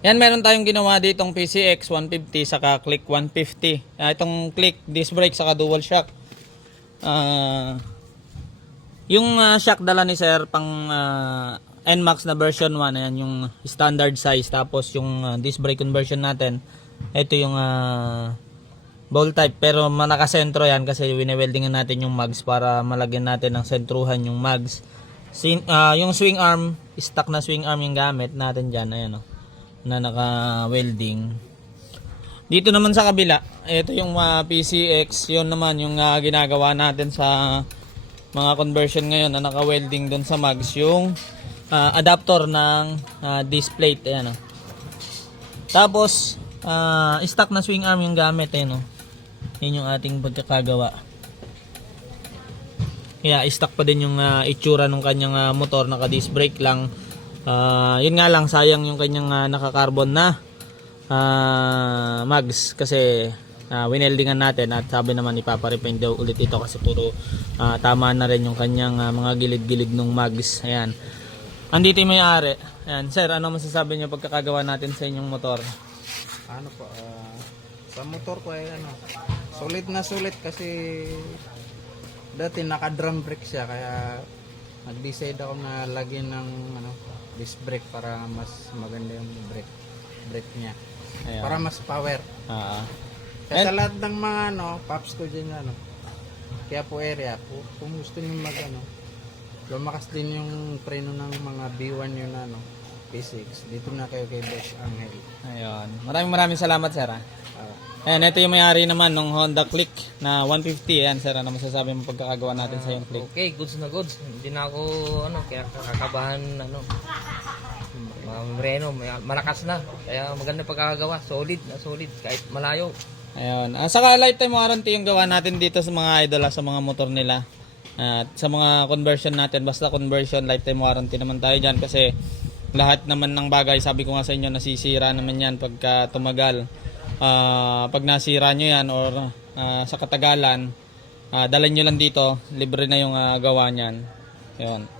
Yan, meron tayong ginawa ditong PCX 150 saka Click 150. Itong Click disc brake saka dual shock. Yung shock dala ni sir pang NMAX na version 1, ayan yung standard size. Tapos yung disc brake conversion natin, ito yung ball type, pero nakasentro yan kasi wine-weldingan natin yung mags para malagyan natin ng sentruhan yung mags. Yung swing arm, stock na swing arm yung gamit natin dyan, ayan o, na naka-welding. Dito naman sa kabila, ito yung PCX, yun naman yung ginagawa natin sa mga conversion ngayon na naka-welding doon sa mags, yung adapter ng disc plate, ayan o. Tapos stock na swing arm yung gamit, ayan o. Yun yung ating pagkakagawa. Yeah, stock pa din yung itsura ng kanyang motor, naka disc brake lang. Yun nga lang, sayang yung kanyang naka-carbon na mags kasi wineldingan natin at sabi naman ipaparepaint daw ulit ito kasi puro tama na rin yung kanyang mga gilid-gilid ng mags. Ayan. Andito yung may-ari. Ayan, sir, ano masasabi niyo pagkakagawa natin sa inyong motor? Ano po, sa motor ko ay sulit na sulit kasi dati naka-drum brake siya kaya nag-decide ako na lagyan ng disc brake para mas maganda yung brake niya. Ayan. Para mas power. Kaya sa lahat ng mga paps ko dyan kaya po area kung gusto niyo lumakas din yung preno ng mga B1 yun P6. Dito na kayo kay Boss Angel. Ayun. Maraming salamat, sir. Ayan, ito yung may-ari naman ng Honda Click na 150. Ayan, sir, ano masasabi mo pagkakagawa natin sa yung Click? Okay, goods na goods. Hindi na ako kaya kakakabahan Moreno, malakas na. Kaya maganda pagkakagawa, solid na solid kahit malayo. Ayun. Saka lifetime warranty yung gawa natin dito sa mga idol sa mga motor nila. At sa mga conversion natin, basta conversion, lifetime warranty naman tayo dyan kasi lahat naman ng bagay, sabi ko nga sa inyo, nasisira naman yan pagka tumagal. Pag nasira nyo yan or sa katagalan, dalhin nyo lang dito, libre na yung gawa nyan. Yun.